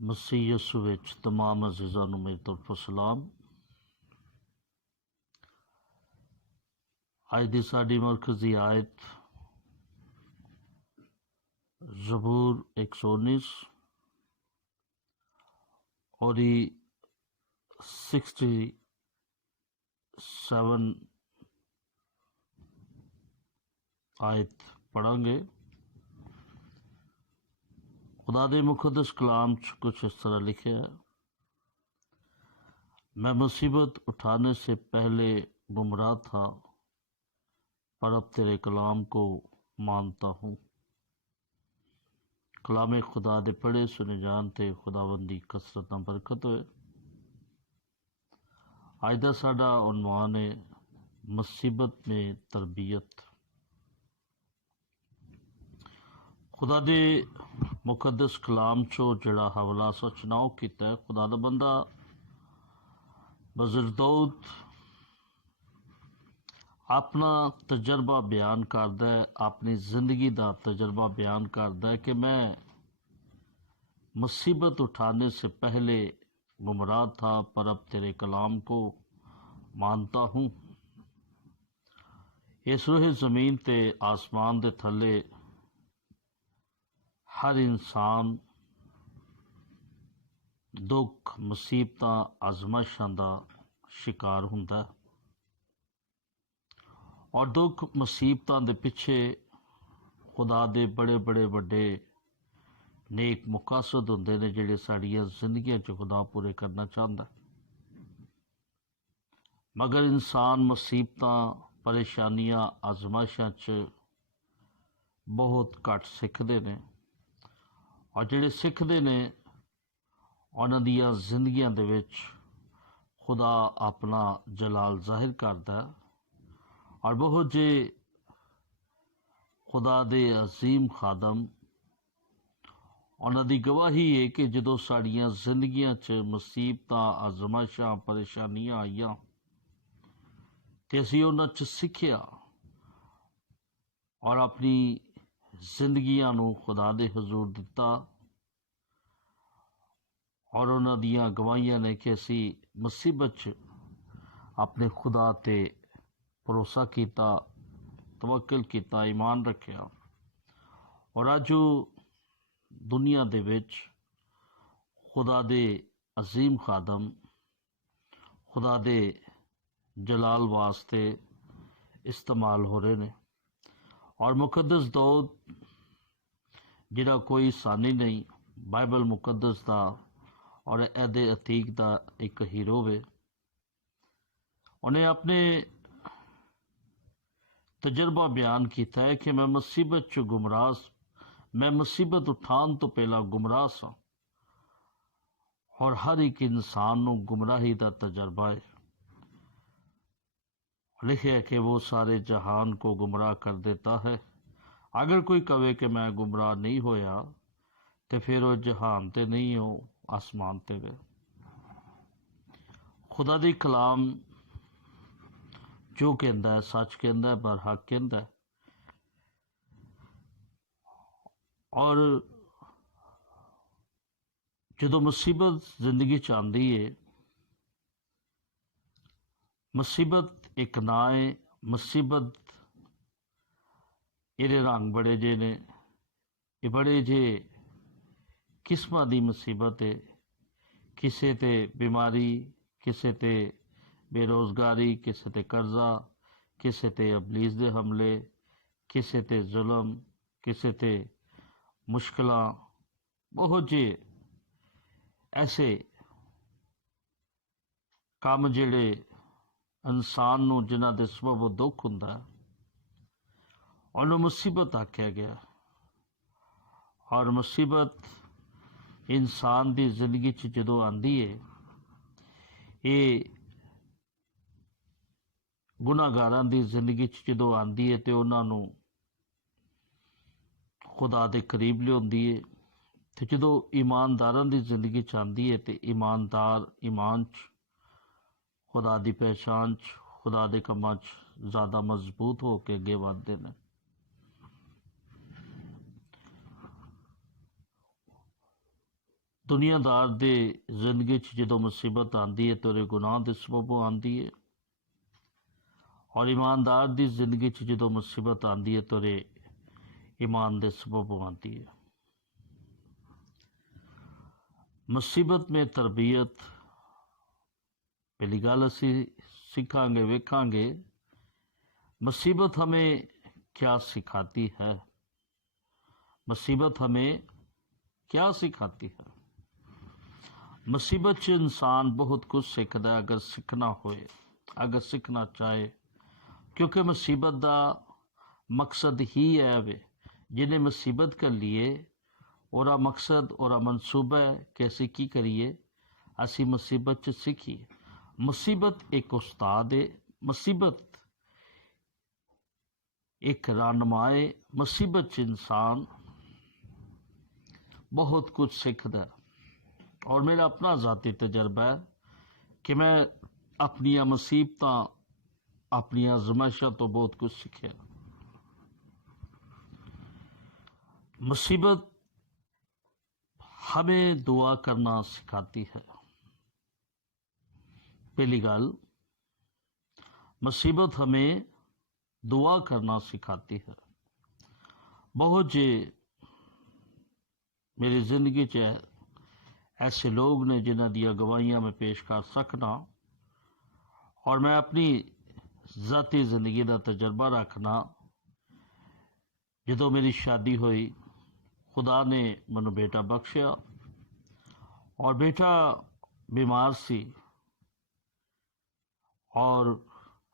मसीह यसु विच तमाम अजीज़ां नूं मेरी तरफों सलाम। अज दी साडी मरकज़ी आयत ज़बूर 119 और 67 आयत पढ़ांगे। खुदा दे मुकद्दस कलाम च कुछ इस तरह लिखे है, मैं मुसीबत उठाने से पहले गुमराह था, पर अब तेरे कलाम को मानता हूँ। कलाम खुदा दे पढ़े सुने जानते खुदाबंदी कसरत नाल बरकत होए। अज दा साडा उन्वान है मुसीबत में तरबियत। खुदा दे मुकद्दस कलाम चो जड़ा हवाला असां चुनाव कीता है, खुदा दा बंदा बज़र दाऊद अपना तजर्बा बयान करदा है, अपनी जिंदगी दा तजर्बा बयान करदा है कि मैं मुसीबत उठाने से पहले गुमराह था, पर अब तेरे कलाम को मानता हूँ। इस रूहे ज़मीन ते आसमान दे थले हर इंसान दुख मुसीबतां आजमाइशां दा शिकार हुंदा है, और दुख मुसीबतां दे पिछे खुदा दे बड़े बड़े वड्डे नेक मुकासद हुंदे ने जिहड़े साड़ियां जिंदगियां च खुदा पूरे करना चाहता है। मगर इंसान मुसीबतां परेशानियां आजमाइशां च बहुत घट सिखदे ने, और जिहड़े सिखदे ने उन्हां दियां जिंदगियां दे विच खुदा अपना जलाल जाहिर करदा है। और बहुत जे खुदा दे अजीम खादम उन्हां दी गवाही है कि जदों साड़ियां जिंदगियां च मुसीबतां आजमाइशां परेशानियां आईयां ते असीं उन्हां च सिक्खिया और अपनी जिंदगियां नूं खुदा दे हजूर दिता, और उन्हां दियां गवाहियां ने कि असीं मुसीबत च अपने खुदा ते भरोसा कीता, तवक्कल कीता, ईमान रखिया, और अज दुनिया दे विच खुदा दे अजीम खादम खुदा दे जलाल वास्ते इस्तेमाल हो रहे ने। और मुकद्दस दाऊद जिहड़ा कोई सानी नहीं, बाइबल मुकद्दस दा और एदे अतीक दा एक हीरो वे, उन्हें अपने तजर्बा बयान किया है कि मैं मुसीबत उठान तो पहला गुमराह सा, और हर एक इंसान नूं गुमराही दा तजर्बा है। लिखे है कि वो सारे जहान को गुमराह कर देता है। अगर कोई कहे कि मैं गुमराह नहीं होया तो फिर वो जहान ते नहीं हो, आसमान ते वे। खुदा दी कलाम जो कहता है सच कहता है, बरहक कहता है। और जो मुसीबत जिंदगी च आंदी है, मुसीबत एक ना है, मुसीबत इहदे रंग बड़े जे ने, ये बड़े जे किस्मां दी मुसीबत है। किसे ते बीमारी, किसे ते बेरोजगारी, किसे ते कर्जा, किसे ते अबलीस दे हमले, किसे ते जुल्म, किसे ते मुश्किलां, बहुत जे ऐसे काम जिहड़े इंसान नूं जिन्हां दे सबब दुख हुंदा है, उन्होंने मुसीबत आख्या गया। और मुसीबत इंसान की जिंदगी च जदों आंदी है, ये गुनाहगारां दी जिंदगी च जदों आंदी है तो उन्होंने खुदा दे करीब लियाउंदी है। तो जदों ईमानदारां दी जिंदगी च आंदी है तो ईमानदार ईमान च, खुदा दी पहचान च, खुदा दे कम्मां च ज़्यादा मजबूत हो के अगे वधदे ने। दुनियादार दे जिंदगी च जदों मुसीबत आंदी है तो गुनाह दे सबबों आंदी है, और ईमानदार दी जिंदगी च जदों मुसीबत आंदी है तो ईमान दे सबबों आंदी है। मुसीबत में तरबियत पहली गल असी सीखांगे, वेखांगे मुसीबत हमें क्या सिखाती है। मुसीबत हमें क्या सिखाती है। मुसीबत च इंसान बहुत कुछ सीखता है अगर सीखना होए, अगर सीखना चाहे, क्योंकि मुसीबत का मकसद ही है वे जिन्हें मुसीबत कर लिए और मकसद और मनसूबा है कि असी की करिए, असी मुसीबत च सीखिए। मुसीबत एक उस्ताद है, मुसीबत एक रहनुमाए, मुसीबत च इंसान बहुत कुछ सीखता है। और मेरा अपना ज़ाती तजर्बा है कि मैं अपनी मुसीबत, अपनी आजमाइशों तो बहुत कुछ सीखा। मुसीबत हमें दुआ करना सिखाती है। पहली गल, मुसीबत हमें दुआ करना सिखाती है। बहुत जे मेरी जिंदगी च ऐसे लोग ने जिन्हों दी गवाहियां मैं पेश कर सकना, और मैं अपनी ज़ाती जिंदगी का तजर्बा रखना। जदों मेरी शादी हुई, खुदा ने मैनू बेटा बख्शिया, और बेटा बीमार सी और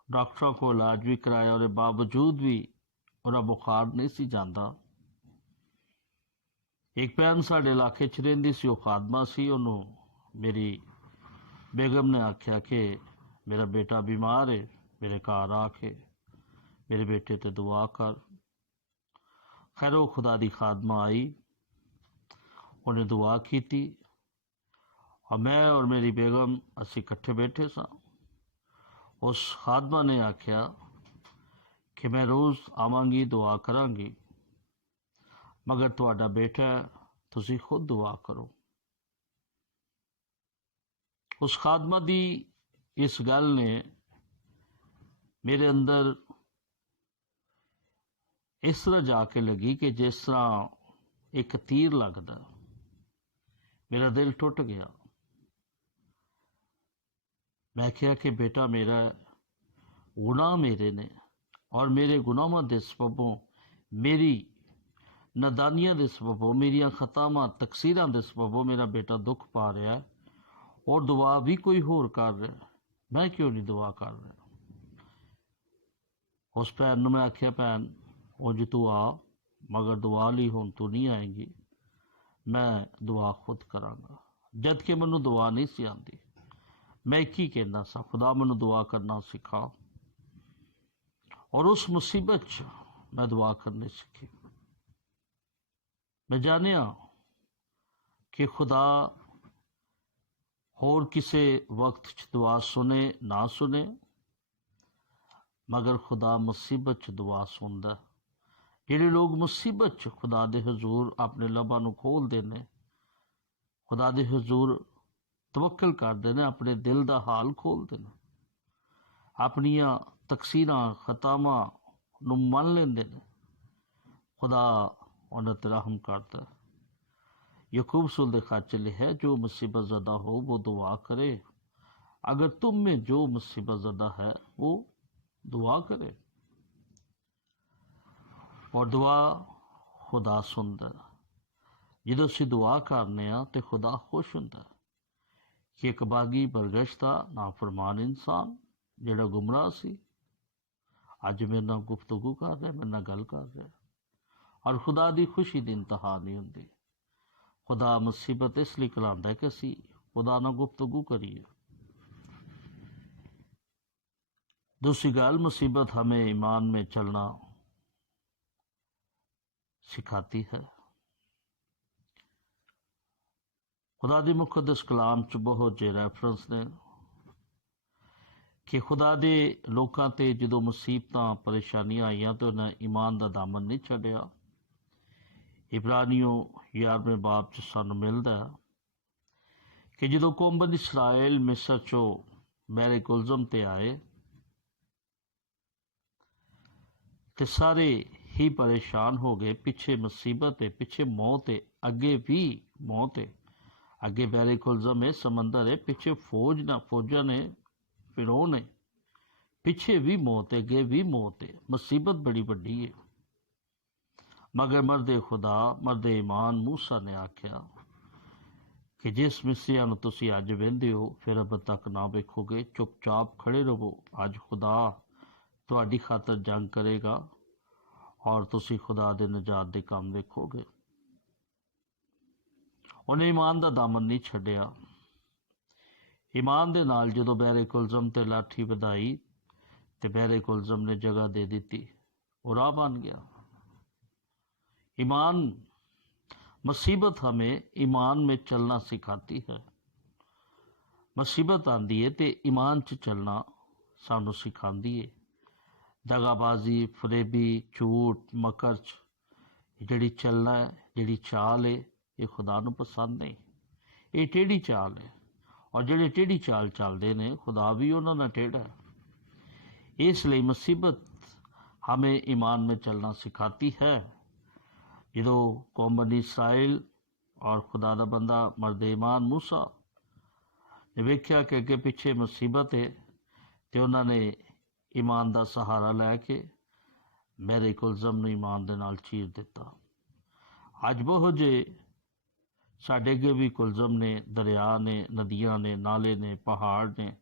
डॉक्टरों को इलाज भी कराया, और बावजूद भी उहदा बुखार नहीं सी जाता। एक भैन साढ़े इलाके च रहिंदी सी, वह खादमा सी। उन्होंने मेरी बेगम ने आख्या कि मेरा बेटा बीमार है, मेरे घर आके मेरे बेटे ते दुआ कर। खैर वो खुदा दी खादमा आई, उन्हें दुआ की थी, और मैं और मेरी बेगम असी इकट्ठे बैठे सा। उस खादमा ने आख्या कि मैं रोज़ आवांगी, दुआ करांगी, मगर तुहाडा बेटा है, तुसी खुद दुआ करो। उस खादमा दी इस गल ने मेरे अंदर इस तरह जाके लगी कि जिस तरह एक तीर लगता। मेरा दिल टुट गया। मैं क्या कि बेटा मेरा गुनाह मेरे ने, और मेरे गुनाहों के सबबों, मेरी नदानियां के सबबों, मेरिया खतावां तकसीरां के सबबों मेरा बेटा दुख पा रहा है, और दुआ भी कोई होर कर रहा है, मैं क्यों नहीं दुआ कर रहा। उस भैन ने मैं आख्या, भैन उंज तू आ, मगर दुआ ली हुण तू नहीं आएगी, मैं दुआ खुद करांगा। जद कि मैनू दुआ नहीं सी आंदी। मैं एक ही कहना सा, खुदा मैनू दुआ करना सिखा। और उस मुसीबत च मैं दुआ करनी सीखी। मैं जानिया कि खुदा होर किसे वक्त च दुआ सुने ना सुने, मगर खुदा मुसीबत च दुआ सुनदा। जिहड़े लोग मुसीबत च खुदा दे हजूर अपने लबां नूं खोलदे ने, खुदा दे हजूर तवक्कल करदे ने, अपने दिल दा हाल खोलदे ने, अपनियां तकसीरां खतावां नूं मन लेंदे ने, खुदा उन्हां ते रहम करदा है। यकूब सूल दे खत च लिखा है, जो मुसीबत ज़दा हो वो दुआ करे। अगर तुम में जो मुसीबत ज़दा है वो दुआ करे, और दुआ खुदा सुनदा। जदों असीं दुआ करने आ ते खुदा खुश हुंदा कि एक बागी बरगश्ता नाफरमान इंसान जिहड़ा गुमराह सी, अज मेरे नाल गुफ्तगू कर रहा, मेरे नाल गल कर रहा। और खुदा दी खुशी दी इंतहा नहीं हुंदी। खुदा मुसीबत इसलिए कलांदा है कि असीं खुदा नाल गुफ्तगू करिए। दूसरी गल, मुसीबत हमें ईमान में चलना सिखाती है। खुदा दी मुकद्दस कलाम च बहुत जे रेफरेंस ने कि खुदा दे लोकां ते जदों मुसीबतां परेशानियां आईयां तो उन्हें ईमान दा दामन नहीं छड्डिया। इब्रानियों 11वें बाब च सानूं मिलदा है कि जो कौम बनी इसराइल मिस्र चो बैरे कुलजम ते आए ते सारे ही परेशान हो गए। पिछे मुसीबत है, पिछे मौत है, अगे भी मौत है। अगे बैरे कुलजम है, समंदर है, पिछे फौजा ने, फिरौन है, पिछे भी मौत है, अगे भी मौत है। मुसीबत बड़ी बड़ी है। मगर मर्दे खुदा मर्दे ईमान मूसा ने आख्या कि जिस मिस्रिया नूं तुसीं अज वेंदे हो फिर अब तक ना वेखोगे, चुपचाप खड़े रहो। अज खुदा तुहाडी खातर जंग करेगा और तुसीं खुदा दे निजात दे काम वेखोगे। उन्हें ईमान दा दामन नहीं छड्डिया। ईमान दे नाल जदों बैरे कुलजम ते लाठी वधाई ते बैरे कुलजम ने जगह दे दी, और राह बन गया। ईमान मुसीबत हमें ईमान में चलना सिखाती है। मुसीबत आंदी है ते ईमान च चलना सानू सिखाती है। दगाबाजी, फरेबी, झूठ, मकर च जिहड़ी चलना है, जिहड़ी चाल है, ये खुदा नू पसंद नहीं। ये टेढ़ी चाल है, और जिहड़े टेढ़ी चाल चलते ने खुदा भी उन्हां नाल टेढ़ा है। इसलिए मुसीबत हमें ईमान में चलना सिखाती है। जो कौम बनी इसराइल और खुदा दा बंदा मर्द ईमान मूसा ने वेख्या कि अगे पिछे मुसीबत है तो उन्होंने ईमान का सहारा लैके मेरे कुलजम नूं ईमान दे नाल चीर दिता। अज बहुत जे साडे अगे भी कुलजम ने, दरिया ने, नदियां ने, नाले ने, पहाड़ ने,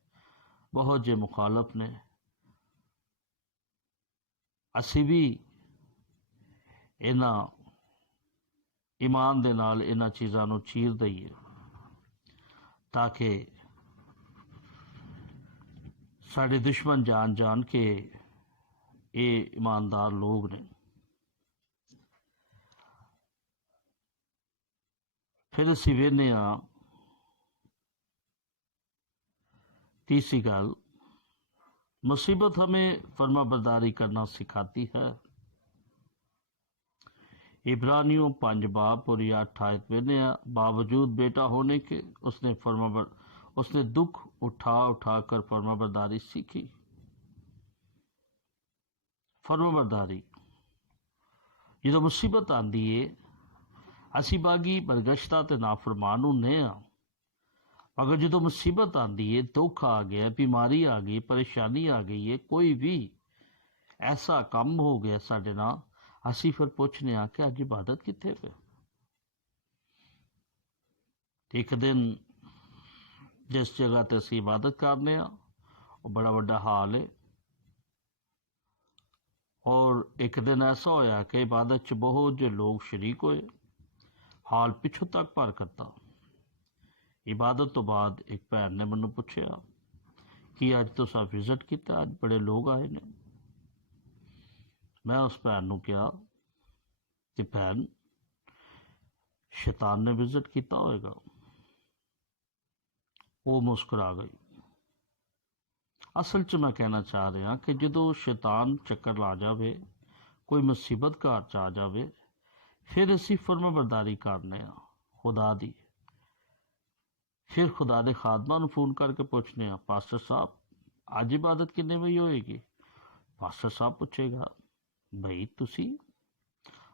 बहुत जे मुखालफ ने। असी भी इन्हां ईमान दे नाल इन्हां चीज़ां नूं चीर दईए ताकि साडे दुश्मन जान के ये ईमानदार लोग ने। फिर असी वेखने तीसरी गल, मुसीबत हमें फर्माबरदारी करना सिखाती है। इब्रानियों 5 बाब और 8 आयत वेखने बावजूद बेटा होने के उसने दुख उठा कर फर्माबरदारी सीखी। फर्माबरदारी जो मुसीबत आती है, असी बागी बरगश्ता ते नाफरमान होंदे हां, अगर जो मुसीबत आती है, दुख आ गया, बीमारी आ गई, परेशानी आ गई है, कोई भी ऐसा काम हो गया साडे नाल, असी फिर पूछने कि अज इबादत कित्थे पे। एक दिन जिस जगह ते असी इबादत करने वो बड़ा वड्डा हाल है, और एक दिन ऐसा होया कि इबादत च बहुत जो लोग शरीक होए, हाल पिछों तक भर करता। इबादत तो बाद एक भैन ने मैनू पूछा कि अज तुसा विजिट किया, अज बड़े लोग आए ने। मैं उस भैन नू कहा कि भैन शैतान ने विजिट किया होएगा। वो मुस्कुरा गई। असल च मैं कहना चाह रहा कि जो शैतान चक्कर ला जाए, कोई मुसीबत घर च आ जाए, फिर असी फर्माबरदारी करने खुदा दी। फिर खुदा दे खादमां नूं फोन करके पूछने पास्टर साहब अज इबादत कितने बजे होएगी। पास्टर साहब पूछेगा भाई तुसी,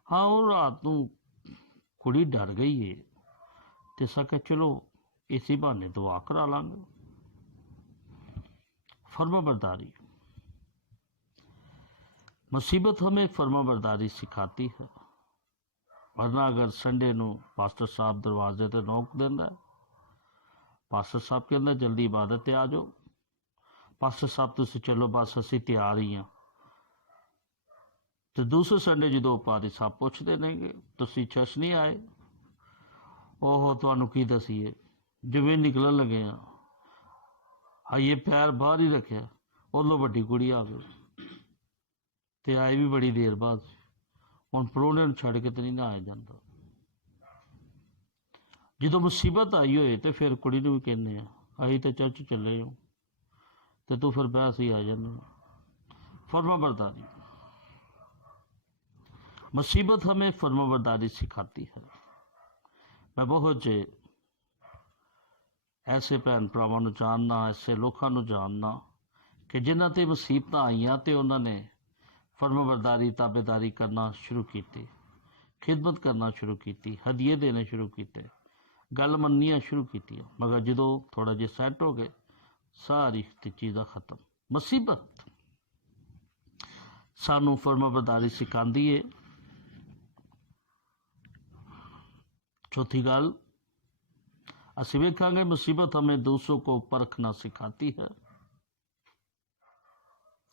हाँ वो रात नूं कुड़ी डर गई है ते सके चलो इसी बहाने दुआ करा लांगे। फर्माबरदारी, मुसीबत हमें फर्माबरदारी सिखाती है। वरना अगर संडे नूं पास्टर साहब दरवाजे ते नोक देंदा, पास्टर साहब कहंदा जल्दी इबादत ते आ जाओ, पास्टर साहब तुसी चलो बस असी तैयार ही हाँ। तो दूसरे संडे जो पारी साहब पुछते नेगे तुसी चर्च नहीं आए, ओहो तुहानू की दसीए, जिवें निकलन लगे आइए पैर बाहर ही रखे, उदों वड्डी कुड़ी आ गई ते आए भी बड़ी देर बाद। हुण परौणे नूं छड्ड के तो नहीं ना आया जाता। जो मुसीबत आई होए तो फिर कुड़ी नूं भी कहने असीं तो चर्च चले हो तो तू फिर बहस ही आ जाने। फर्माबरदारी, मुसीबत हमें फर्माबरदारी सिखाती है। मैं बहुत जे ऐसे भैन भरावां नूं जानना, ऐसे लोकां नूं जानना कि जिन्हां ते मुसीबतां आईयां ते उन्हां ने फरमाबरदारी ताबेदारी करना शुरू की, खिदमत करना शुरू की, हदिये देने शुरू किए, गल मननियां शुरू की। मगर जो थोड़ा जिहा सैट हो गए, सारी चीज़ां खत्म। मुसीबत सानू फरमाबरदारी सिखाती है। चौथी गल असी वेखांगे, मुसीबत हमें दूसरों को परखना सिखाती है।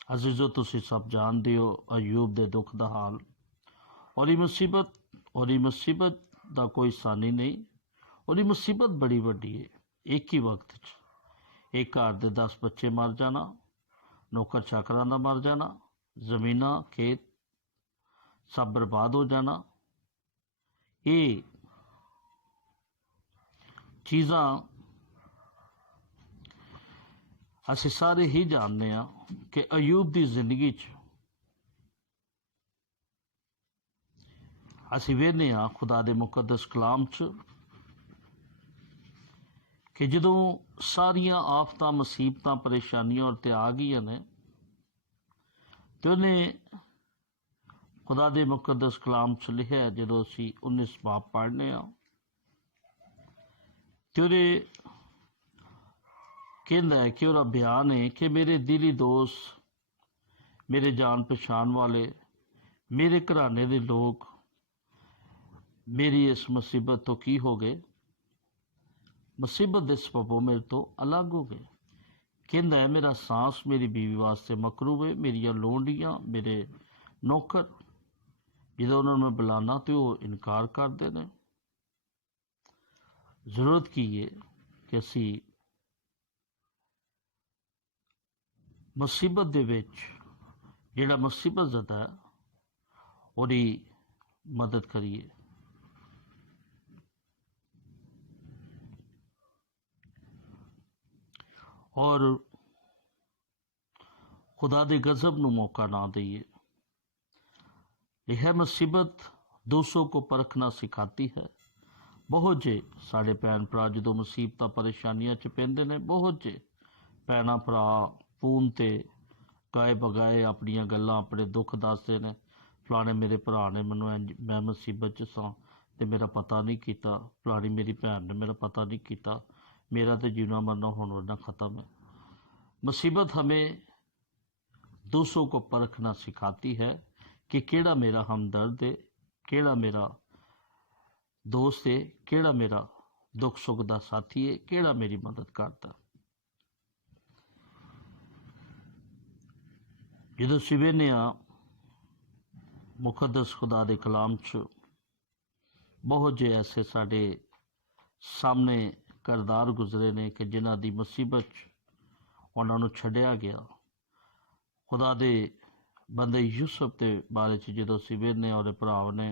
अजीजो तुसी सब जानते हो अयूब दे दुख दा हाल, और ये मुसीबत दा कोई सानी नहीं, और ये मुसीबत बड़ी वड्डी है। एक ही वक्त एक घर दे 10 बच्चे मर जाना, नौकर चाकरां दा मर जाना, जमीना खेत सब बर्बाद हो जाना। ये चीज़ां असी सारे ही जानते हैं कि अयूब की जिंदगी असी वेखने खुदा दे मुकद्दस कलाम च कि जदों सारिया आफत मुसीबत परेशानियां और ते आ गई ने, तो उन्हें खुदा दे मुकद्दस कलाम च लिखा है, जो असी 19 बाब पढ़ने तो कहता है कि वह बयान है कि मेरे दिली दोस्त, मेरे जान पछाण वाले, मेरे घराने दे लोग मेरी इस मुसीबत तो की हो गए, मुसीबत के सबबों मेरे तो अलग हो गए। कहता है मेरा सांस मेरी बीवी वास्ते मकरूब है, मेरिया लोंडियां, मेरे नौकर जो उन्होंने मैं बुलाना तो वो इनकार करते हैं। जरूरत की है कि असी मुसीबत दे विच जिहड़ा मुसीबत ज़दा है उहदी मदद करिए। और खुदा दे गजब नूं मौका ना दईए। यह मुसीबत दूसरों को परखना सिखाती है। बहुत जे साढ़े भैन भरा जो मुसीबत परेशानियां च पेंदे ने, बहुत जे भैन भरा फोन ते गाए बगाए अपनियां गल्लां अपने दुख दसदे ने, फलाने मेरे भरा ने मैनू मैं मुसीबत च सां ते मेरा पता नहीं किया, फलानी मेरी भैन ने मेरा पता नहीं किया, मेरा तो जीना मरना हुण वरना खत्म है। मुसीबत हमें दूसरों को परखना सिखाती है कि केड़ा मेरा हमदर्द है, केड़ा मेरा दोस्त है, केड़ा मेरा दुख सुख का साथी है, केड़ा मेरी मदद करता। जो सिवेने मुकद्दस खुदा दे कलाम च बहुत जे ऐसे साढ़े सामने करदार गुजरे ने कि जिन्हां दी मुसीबत उन्होंने छड्या गया। खुदा दे बंदे यूसुफ के बारे जो असी वेखने और भरा ने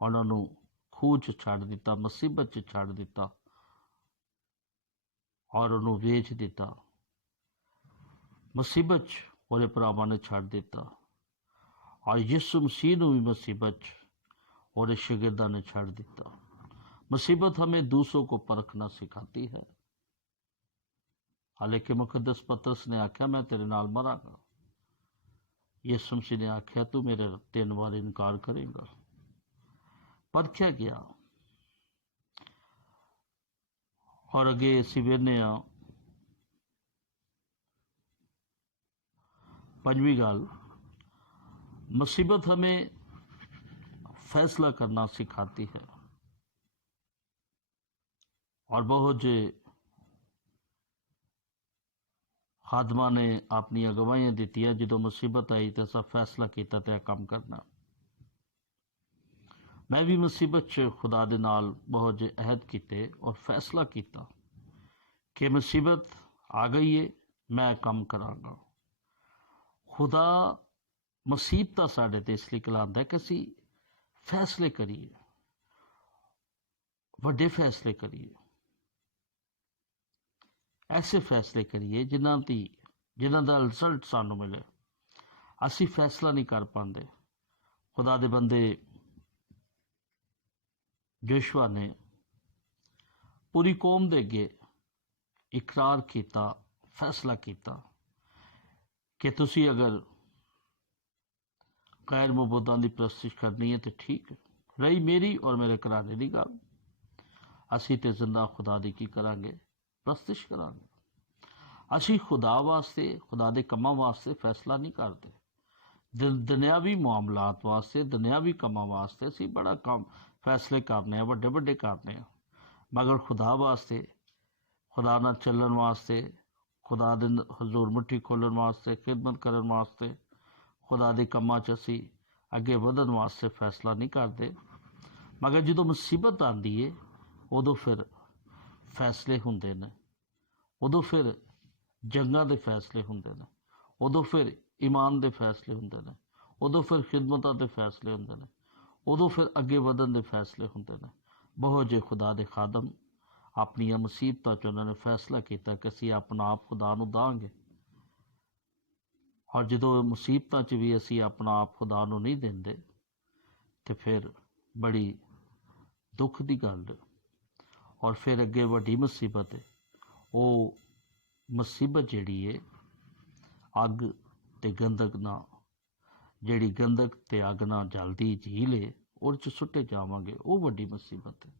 उन्होंने खूह च छड्ड दिता, मुसीबत च छड्ड दिता और उन्होंने वेच दिता। मुसीबत और भरावां ने छड्ड दिता, और यीशु मसीह नूं भी मुसीबत और शागिर्दां ने छड्ड दिता। मुसीबत हमें दूसरों को परखना सिखाती है। हालांकि मुकद्दस पतरस ने आख्या मैं तेरे नाल मरांगा, यीशु मसीह ने आख्या तू मेरे 3 बार इनकार करेगा। परख्या गया। और अगे असी वेखने 5वीं गल, मुसीबत हमें फैसला करना सिखाती है। और बहुत जे खादमा ने अपनी गवाहियां दी जो मुसीबत आई तो सब फैसला किया तो काम करना। मैं भी मुसीबत च खुदा दे नाल बहुत जे अहद किए और फैसला किया कि मुसीबत आ गई है, मैं काम करांगा। खुदा मुसीबत साढ़े ते इसलिए कहलाता है कि असी फैसले करिए, वड्डे फैसले करिए, ऐसे फैसले करिए जिन्हां दा रिजल्ट सानू मिले। असी फैसला नहीं कर पाते। खुदा दे बंदे जोशुआ ने पूरी कौम दे अगे इकरार किया, फैसला किया कि तुसी अगर गैर मबूदां की परस्तिश करनी है तो ठीक है। रही मेरी और मेरे घराने की गल, असी तो जिंदा खुदा की की करांगे, परस्तिश करांगे। असी खुदा वास्ते, खुदा के कमां वास्ते फैसला नहीं करते। दुनियावी मामलात वास्ते, दुनियावी कमां वास्ते असी बड़ा काम फैसले करने, वड्डे वड्डे करने, मगर खुदा वास्ते, खुदा नाल चलन वास्ते, खुदा दे हजूर मुट्ठी खोलन वास्ते, खिदमत करन वास्ते, खुदा दे कमां च असी अगे वधन वास्ते फैसला नहीं करते। मगर जो मुसीबत आती है उदों फिर फैसले होंदे ने, उदों फिर जंगां दे फैसले होंदे ने, उदों फिर ईमान दे फैसले होंदे ने, उदों फिर खिदमतां दे फैसले होंदे ने, उदों फिर अगे वधन दे फैसले होंदे ने। बहुत जे खुदा दे खादम अपनी मुसीबतां च उन्होंने फैसला किया कि असी अपना आप खुदा नूं दांगे, और जो मुसीबतां च भी असी अपना आप खुदा नूं नहीं देंदे तो फिर बड़ी दुख की गल है। और फिर अगे वड्डी मुसीबत है, वो मुसीबत जिहड़ी है अग ते गंदक ना, जिहड़ी गंदक ते अग ना जलदी झील है उहदे च सुट्टे जावांगे, वो वड्डी मुसीबत है।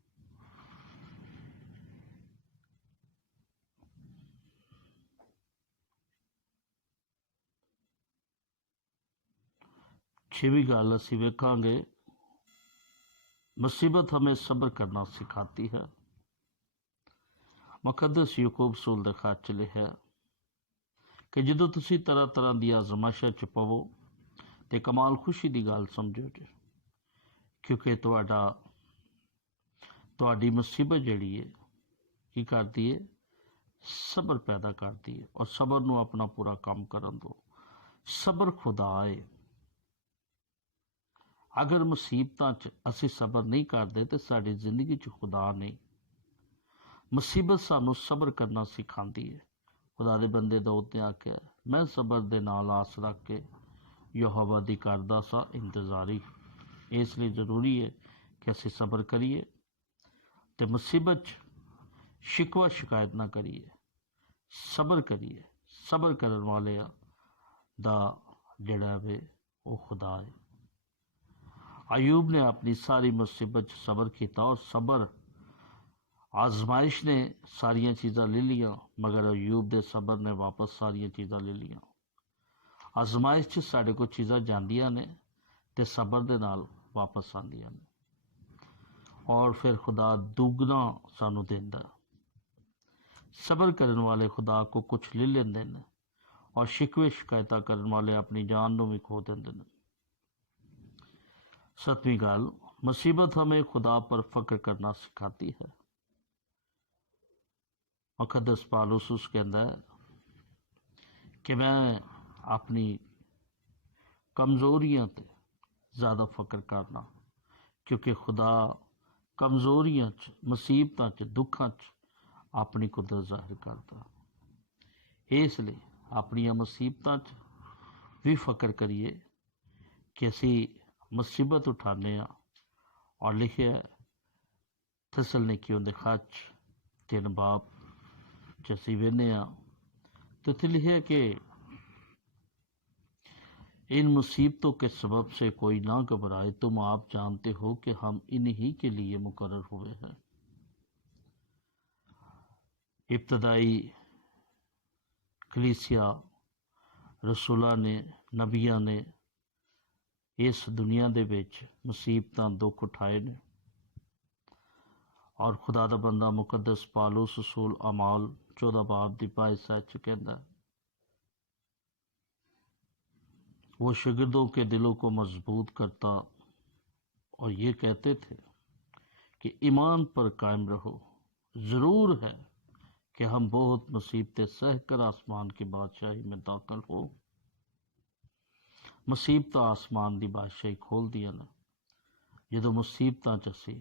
छेवीं गल असी वेखांगे, मुसीबत हमें सब्र करना सिखाती है। मुकद्दस याकूब रसूल दे खत च लिखिया कि जदों तुसी तरह तरह दी आजमाइशां च पवो ते कमाल खुशी की गल समझो जे, क्योंकि तुहाडी मुसीबत जिहड़ी है की करती है, सब्र पैदा करती है, और सब्र नूं अपना पूरा काम करन दो। सब्र खुदा है। अगर मुसीबतां च असी सब्र नहीं करते तो साडी जिंदगी च खुदा नहीं। मुसीबत सानू सब्र करना सिखाती है। खुदा दे बंदे दाऊद ने आख्या, मैं सब्र दे नाल आस रख के यहोवा दी करदा सा इंतजारी। इसलिए जरूरी है कि असी सब्र करिए ते मुसीबत च शिकवा शिकायत ना करिए, सब्र करिए। सब्र करन वाले दा जिहड़ा वे वो खुदा है। अयूब ने अपनी सारी मुसीबत सब्र किया, और सब्र आजमाइश ने सारिया चीज़ां ले लिया, मगर अयूब दे सब्र ने वापस सारिया चीज़ां ले लिया। आजमाइश च साढ़े को चीज़ां जांदियां ने ते सब्र दे नाल वापस आंदियां ने, और फिर खुदा दुगना सानू देंदा। सब्र करने वाले खुदा को कुछ ले लेंदे ने, और शिकवे शिकायतां करने वाले अपनी जान नूं भी खो देंदे ने। सतवीं गल, मुसीबत हमें खुदा पर फक्र करना सिखाती है। मुकद्दस पौलुस कहता है कि मैं अपनी कमजोरियां ते ज़्यादा फक्र करना, क्योंकि खुदा कमजोरियां च, मुसीबतां च, दुखां च अपनी कुदरत जाहिर करता। इसलिए अपनी मुसीबतां च भी फक्र करिए कि असी मुसीबत उठाने, और लिखे थिस्सलुनीकियों दे खत 3 बाब च असी वेखने तो इत्थे लिखे कि इन मुसीबतों के सबब से कोई ना घबराए, तुम आप जानते हो कि हम इन्हीं के लिए मुकर्रर हुए हैं। इब्तदाई कलीसिया, रसूला ने, नबिया ने इस दुनिया दे विच मुसीबतां दुख उठाए ने, और खुदा दा बंदा मुकद्दस पौलुस रसूल अमाल 14 बाब दी 22 च कहता है, वो शागिर्दों के दिलों को मजबूत करता और ये कहते थे कि ईमान पर कायम रहो। जरूर है कि हम बहुत मुसीबतें सहकर आसमान की बादशाही में दाखिल हो। मुसीबत आसमान की बादशाही खोल दिया ना, जो मुसीबतां च असी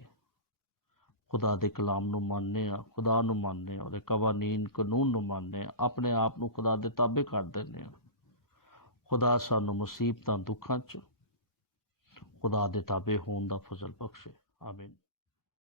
खुदा दे कलाम नूं मानने, खुदा नूं मानने, और कवानीन कानून नूं मानने, अपने आप नूं खुदा दे ताबे कर देने, खुदा सानू मुसीबतां दुखां च खुदा दे ताबे होण दा फजल बख्शे। आमीन।